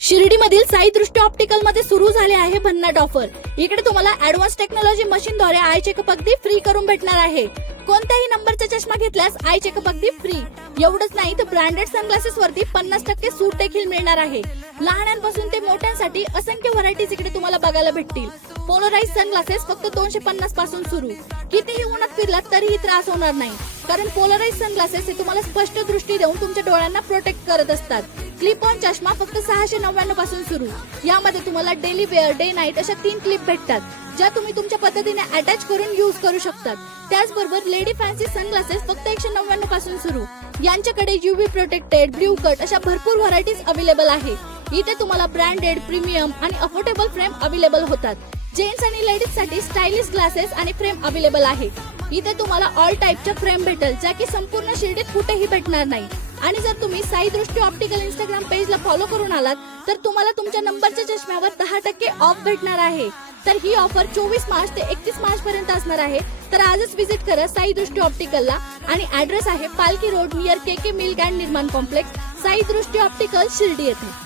शिर्डीमधील साई दृष्टी ऑप्टिकल मध्ये सुरू झाले आहे भन्नाट ऑफर। इकडे तुम्हाला ऍडव्हान्स टेक्नॉलॉजी मशीनद्वारे आय चेकअप अगदी फ्री करून भेटणार आहे। कोणत्याही नंबरचा चष्मा घेतल्यास आय चेकअप अगदी फ्री। एवढंच नाही तर ब्रँडेड सनग्लासेस वरती 50% सूट देखील मिळणार आहे। लहानांपासून ते मोठ्यांसाठी असंख्य व्हरायटीज इकडे तुम्हाला बघायला भेटतील। पोलराइज सनग्लासेस फक्त 250 पासून सुरू। कितीही उन्हात फिरलात तरीही त्रास होणार नाही, कारण पोलराइज सनग्लासेस हे तुम्हाला स्पष्ट दृष्टी देऊन तुमच्या डोळ्यांना प्रोटेक्ट करत असतात। क्लिप ऑन चष्मा फक्त 699 पासून सुरू। यामध्ये तुम्हाला डेली वेअर, डे नाईट अशा 3 क्लिप भेटतात, ज्या तुम्ही तुमच्या पद्धतीने अटॅच करून यूज करू शकतात। त्याचबरोबर लेडी फॅन्सी सनग्लासेस फक्त 199 पासून सुरू। यांच्याकडे यूव्ही प्रोटेक्टेड, ब्ल्यू कट अशा भरपूर व्हरायटीज अवेलेबल आहे। इथे तुम्हाला ब्रँडेड, प्रीमियम आणि अफोर्डेबल फ्रेम अवेलेबल होतात। जेंट्स आणि लेडीज साठी स्टायलिश ग्लासेस आणि फ्रेम अवेलेबल आहे। इथे तुम्हाला ऑल टाइपच्या फ्रेम भेटेल, ज्या की संपूर्ण शिर्डीत कुठेही भेटणार नाही। आणि जर तुम्ही साई दृष्टी ऑप्टिकल इंस्टाग्राम पेजला फॉलो करून आलात तर तुम्हाला तुमच्या नंबरच्या चष्म्यावर 10% ऑफ भेटणार आहे। तर ही ऑफर 24 मार्च ते 31 मार्च पर्यंत असणार आहे। तर आजच विजिट करा साई दृष्टी ऑप्टिकलला आणि ऍड्रेस आहे पालखी road near K milk and निर्माण कॉम्प्लेक्स, साई दृष्टी ऑप्टिकल शिर्डी येथे।